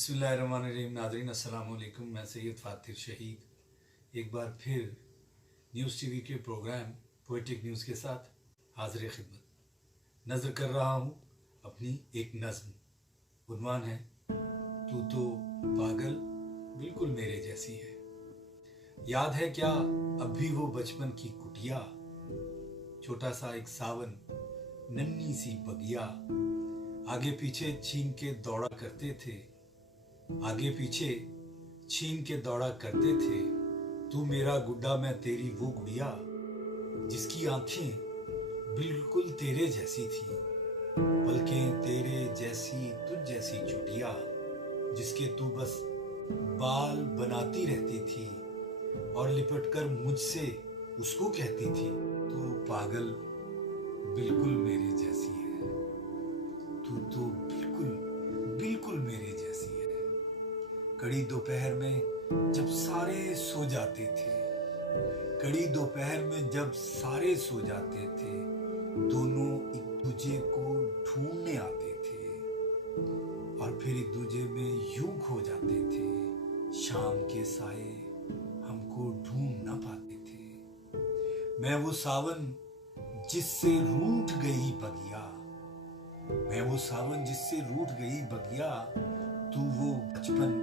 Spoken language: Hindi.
बिस्मिल्लाहिर्रहमानिर्रहीम। नाज़रीन अस्सलाम वालेकुम। मैं सैयद फातिर शहीद एक बार फिर न्यूज़ टीवी के प्रोग्राम पोएटिक न्यूज़ के साथ हाजिर खिदमत नज़र कर रहा हूँ अपनी एक नज़्म। उन्वान है तू तो पागल बिल्कुल मेरे जैसी है। याद है क्या अब भी वो बचपन की कुटिया, छोटा सा एक सावन, नन्ही सी बगिया, आगे पीछे छीन के दौड़ा करते थे, आगे पीछे छीन के दौड़ा करते थे। तू मेरा गुड्डा मैं तेरी वो गुड़िया, जिसकी आंखें बिल्कुल तेरे जैसी थी, पलकें तेरे जैसी तुझ जैसी चुटिया, जिसके तू बस बाल बनाती रहती थी और लिपटकर मुझसे उसको कहती थी तू पागल बिल्कुल मेरे जैसी है। तू तो बिल्कुल बिल्कुल मेरे जैसी है। कड़ी दोपहर में जब सारे सो जाते थे, कड़ी दोपहर में जब सारे सो जाते थे, दोनों एक दूजे को ढूंढने आते थे और फिर एक दूजे में यूं खो जाते थे। शाम के साए हमको ढूंढ ना पाते थे। मैं वो सावन जिससे रूठ गई बगिया, मैं वो सावन जिससे रूठ गई बगिया, तू वो बचपन